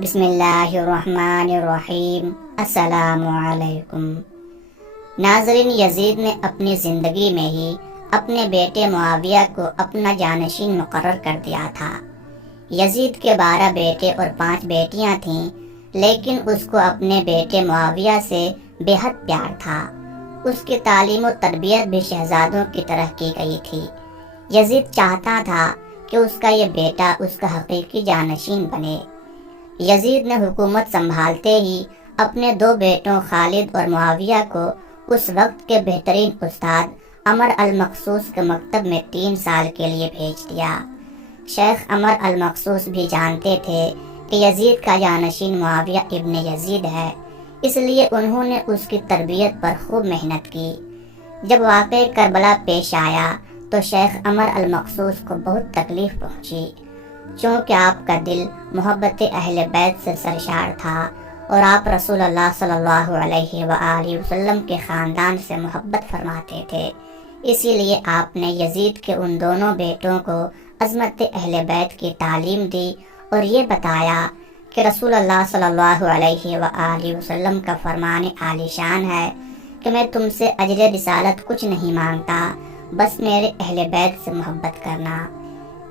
بسم اللہ الرحمن الرحیم۔ السلام علیکم۔ ناظرین، یزید نے اپنی زندگی میں ہی اپنے بیٹے معاویہ کو اپنا جانشین مقرر کر دیا تھا۔ یزید کے 12 بیٹے اور 5 بیٹیاں تھیں، لیکن اس کو اپنے بیٹے معاویہ سے بے حد پیار تھا۔ اس کی تعلیم و تربیت بھی شہزادوں کی طرح کی گئی تھی۔ یزید چاہتا تھا کہ اس کا یہ بیٹا اس کا حقیقی جانشین بنے۔ یزید نے حکومت سنبھالتے ہی اپنے 2 بیٹوں خالد اور معاویہ کو اس وقت کے بہترین استاد عمر المخصوص کے مکتب میں 3 سال کے لیے بھیج دیا۔ شیخ عمر المخصوص بھی جانتے تھے کہ یزید کا جانشین معاویہ ابن یزید ہے، اس لیے انہوں نے اس کی تربیت پر خوب محنت کی۔ جب واقعہ کربلا پیش آیا تو شیخ عمر المخصوص کو بہت تکلیف پہنچی، چونکہ آپ کا دل محبت اہل بیت سے سرشار تھا اور آپ رسول اللہ صلی اللہ علیہ وآلہ وسلم کے خاندان سے محبت فرماتے تھے۔ اسی لیے آپ نے یزید کے ان دونوں بیٹوں کو عظمت اہل بیت کی تعلیم دی اور یہ بتایا کہ رسول اللہ صلی اللہ علیہ وآلہ وسلم کا فرمان عالی شان ہے کہ میں تم سے اجر رسالت کچھ نہیں مانگتا، بس میرے اہل بیت سے محبت کرنا۔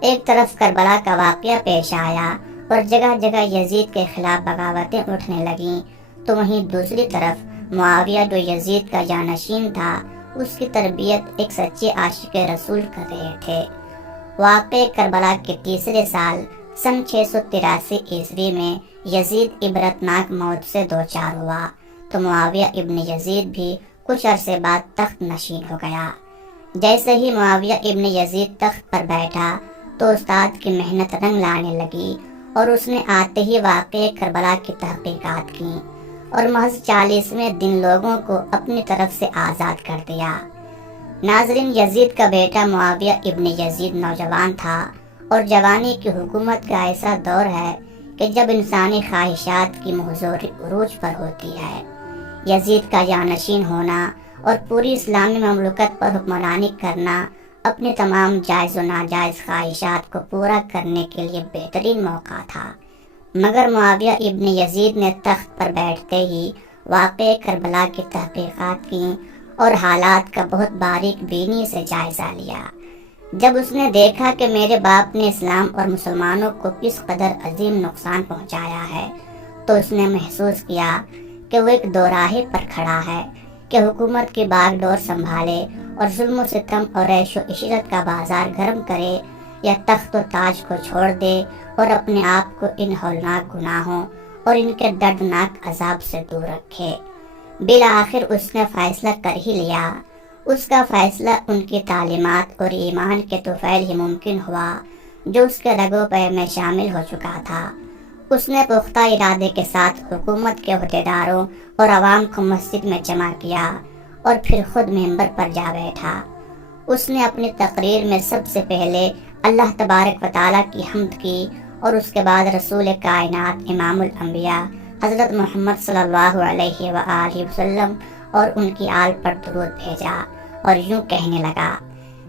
ایک طرف کربلا کا واقعہ پیش آیا اور جگہ جگہ یزید کے خلاف بغاوتیں اٹھنے لگیں، تو وہیں دوسری طرف معاویہ جو یزید کا جانشین تھا، اس کی تربیت ایک سچے عاشق رسول کر رہے تھے۔ واقعہ کربلا کے تیسرے سال سن 683 عیسوی میں یزید عبرتناک موت سے دوچار ہوا تو معاویہ ابن یزید بھی کچھ عرصے بعد تخت نشین ہو گیا۔ جیسے ہی معاویہ ابن یزید تخت پر بیٹھا تو استاد کی محنت رنگ لانے لگی اور اس نے آتے ہی واقعہ کربلا کی تحقیقات کی اور محض 40ویں دن لوگوں کو اپنی طرف سے آزاد کر دیا۔ ناظرین، یزید کا بیٹا معاویہ ابن یزید نوجوان تھا اور جوانی کی حکومت کا ایسا دور ہے کہ جب انسانی خواہشات کی محضور عروج پر ہوتی ہے۔ یزید کا جانشین ہونا اور پوری اسلامی مملکت پر حکمرانی کرنا اپنے تمام جائز و ناجائز خواہشات کو پورا کرنے کے لیے بہترین موقع تھا، مگر معاویہ ابن یزید نے تخت پر بیٹھتے ہی واقعہ کربلا کی تحقیقات کی اور حالات کا بہت باریک بینی سے جائزہ لیا۔ جب اس نے دیکھا کہ میرے باپ نے اسلام اور مسلمانوں کو کس قدر عظیم نقصان پہنچایا ہے، تو اس نے محسوس کیا کہ وہ ایک دوراہے پر کھڑا ہے کہ حکومت کی باغ ڈور سنبھالے اور ظلم و ستم اور عیش و عشرت کا بازار گرم کرے، یا تخت و تاج کو چھوڑ دے اور اپنے آپ کو ان ہولناک گناہوں اور ان کے دردناک عذاب سے دور رکھے۔ بالآخر اس نے فیصلہ کر ہی لیا۔ اس کا فیصلہ ان کی تعلیمات اور ایمان کے طفیل ہی ممکن ہوا جو اس کے رگ و پے میں شامل ہو چکا تھا۔ اس نے پختہ ارادے کے ساتھ حکومت کے عہدیداروں اور عوام کو مسجد میں جمع کیا اور پھر خود ممبر پر جا بیٹھا۔ اس نے اپنی تقریر میں سب سے پہلے اللہ تبارک و تعالیٰ کی حمد کی اور اس کے بعد رسول کائنات امام الانبیاء حضرت محمد صلی اللہ علیہ وآلہ وسلم اور ان کی آل پر درود بھیجا اور یوں کہنے لگا: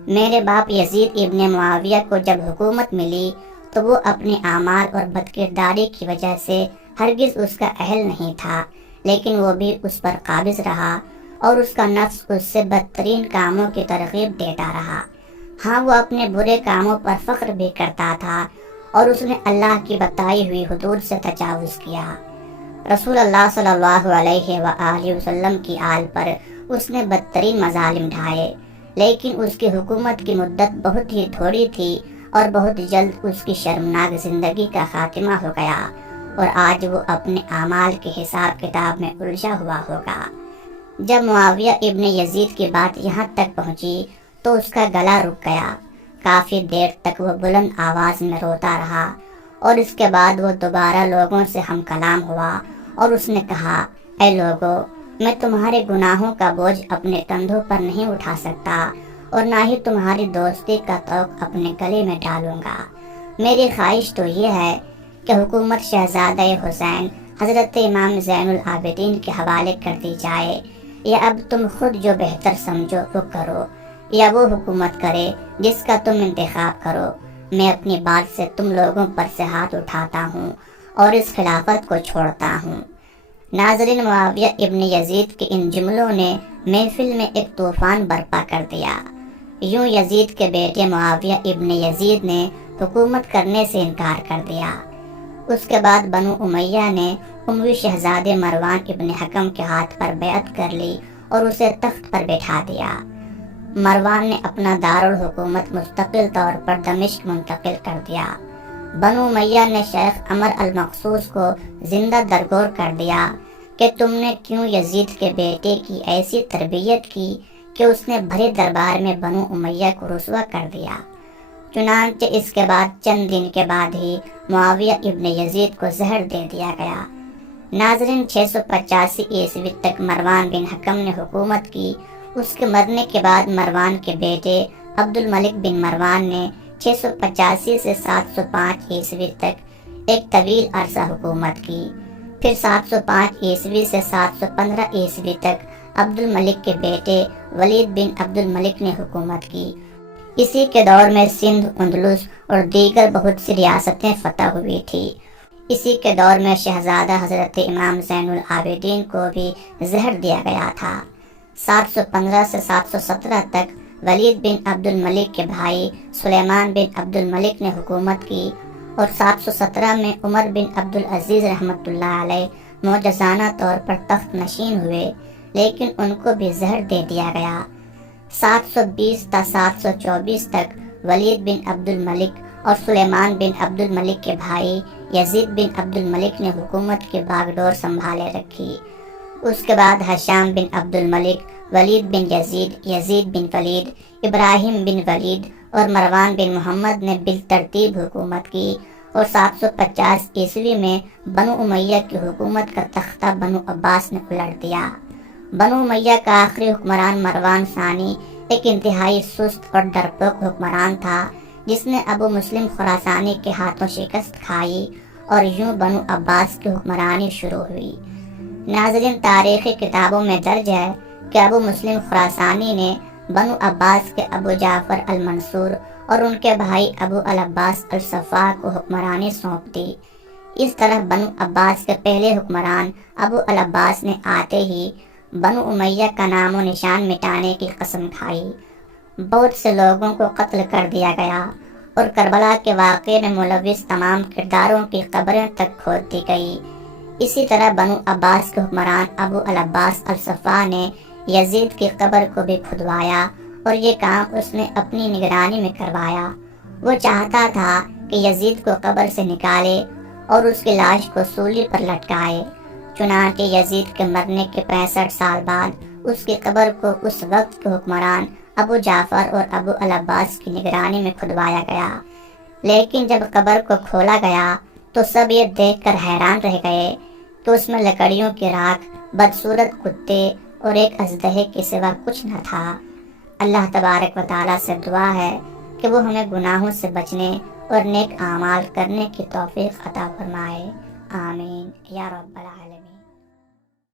میرے باپ یزید ابن معاویہ کو جب حکومت ملی تو وہ اپنے اعمال اور بدکرداری کی وجہ سے ہرگز اس کا اہل نہیں تھا، لیکن وہ بھی اس پر قابض رہا اور اس کا نفس اس سے بدترین کاموں کی ترغیب دیتا رہا۔ ہاں، وہ اپنے برے کاموں پر فخر بھی کرتا تھا اور اس نے اللہ کی بتائی ہوئی حدود سے تجاوز کیا۔ رسول اللہ صلی اللہ علیہ وآلہ وسلم کی آل پر اس نے بدترین مظالم ڈھائے، لیکن اس کی حکومت کی مدت بہت ہی تھوڑی تھی اور بہت جلد اس کی شرمناک زندگی کا خاتمہ ہو گیا اور آج وہ اپنے اعمال کے حساب کتاب میں الجھا ہوا ہوگا۔ جب معاویہ ابن یزید کی بات یہاں تک پہنچی تو اس کا گلا رک گیا۔ کافی دیر تک وہ بلند آواز میں روتا رہا اور اس کے بعد وہ دوبارہ لوگوں سے ہم کلام ہوا اور اس نے کہا: اے لوگو، میں تمہارے گناہوں کا بوجھ اپنے کندھوں پر نہیں اٹھا سکتا اور نہ ہی تمہاری دوستی کا طوق اپنے گلے میں ڈالوں گا۔ میری خواہش تو یہ ہے کہ حکومت شہزادہ حسین حضرت امام زین العابدین کے حوالے کر دی جائے، یا اب تم خود جو بہتر سمجھو وہ کرو، یا وہ حکومت کرے جس کا تم انتخاب کرو۔ میں اپنی بات سے تم لوگوں پر سے ہاتھ اٹھاتا ہوں اور اس خلافت کو چھوڑتا ہوں۔ ناظرین، معاویہ ابن یزید کے ان جملوں نے محفل میں ایک طوفان برپا کر دیا۔ یوں یزید کے بیٹے معاویہ ابن یزید نے حکومت کرنے سے انکار کر دیا۔ اس کے بعد بنو امیہ نے اموی شہزادے مروان ابن حکم کے ہاتھ پر بیعت کر لی اور اسے تخت پر بٹھا دیا۔ مروان نے اپنا دارالحکومت مستقل طور پر دمشق منتقل کر دیا۔ بنو امیہ نے شیخ عمر المقصوص کو زندہ درگور کر دیا کہ تم نے کیوں یزید کے بیٹے کی ایسی تربیت کی کہ اس نے بھرے دربار میں بنو امیہ کو رسوا کر دیا۔ چنانچہ اس کے بعد چند دن کے بعد ہی معاویہ ابن یزید کو زہر دے دیا گیا۔ ناظرین، 685 عیسوی تک مروان بن حکم نے حکومت کی۔ اس کے مرنے کے بعد مروان کے بیٹے عبد الملک بن مروان نے 685 سے 705 عیسوی تک ایک طویل عرصہ حکومت کی۔ پھر 705 عیسوی سے 715 عیسوی تک عبد الملک کے بیٹے ولید بن عبد الملک نے حکومت کی۔ اسی کے دور میں سندھ، اندلس اور دیگر بہت سی ریاستیں فتح ہوئی تھی۔ اسی کے دور میں شہزادہ حضرت امام زین العابدین کو بھی زہر دیا گیا تھا۔ 715 سے 717 تک ولید بن عبد الملک کے بھائی سلیمان بن عبد الملک نے حکومت کی اور 717 میں عمر بن عبد العزیز رحمۃ اللہ علیہ معجزانہ طور پر تخت نشین ہوئے، لیکن ان کو بھی زہر دے دیا گیا۔ 720 تا 724 تک ولید بن عبد الملک اور سلیمان بن عبد الملک کے بھائی یزید بن عبد الملک نے حکومت کی باغ ڈور سنبھالے رکھی۔ اس کے بعد ہشام بن عبد الملک، ولید بن یزید، یزید بن ولید، ابراہیم بن ولید اور مروان بن محمد نے بالترتیب حکومت کی اور 750 عیسوی میں بنو امیہ کی حکومت کا تختہ بنو عباس نے الٹ دیا۔ بنو امیہ کا آخری حکمران مروان ثانی ایک انتہائی سست اور ڈرپوک حکمران تھا، جس نے ابو مسلم خراسانی کے ہاتھوں شکست کھائی اور یوں بنو عباس کی حکمرانی شروع ہوئی۔ ناظرین، تاریخی کتابوں میں درج ہے کہ ابو مسلم خراسانی نے بنو عباس کے ابو جعفر المنصور اور ان کے بھائی ابو العباس الصفا کو حکمرانی سونپ دی۔ اس طرح بنو عباس کے پہلے حکمران ابو العباس نے آتے ہی بنو امیہ کا نام و نشان مٹانے کی قسم کھائی۔ بہت سے لوگوں کو قتل کر دیا گیا اور کربلا کے واقعے میں ملوث تمام کرداروں کی قبریں تک کھود دی گئی۔ اسی طرح بنو عباس کے حکمران ابو العباس الصفا نے یزید کی قبر کو بھی کھدوایا اور یہ کام اس نے اپنی نگرانی میں کروایا۔ وہ چاہتا تھا کہ یزید کو قبر سے نکالے اور اس کی لاش کو سولی پر لٹکائے۔ چنانچہ یزید کے مرنے کے 65 سال بعد اس کی قبر کو اس وقت کے حکمران ابو جعفر اور ابو العباس کی نگرانی میں کھدوایا گیا۔ لیکن جب قبر کو کھولا گیا تو سب یہ دیکھ کر حیران رہ گئے کہ اس میں لکڑیوں کی راکھ، بدصورت کتے اور ایک اژدہے کے سوا کچھ نہ تھا۔ اللہ تبارک و تعالیٰ سے دعا ہے کہ وہ ہمیں گناہوں سے بچنے اور نیک اعمال کرنے کی توفیق عطا فرمائے۔ آمین یا رب العالمین۔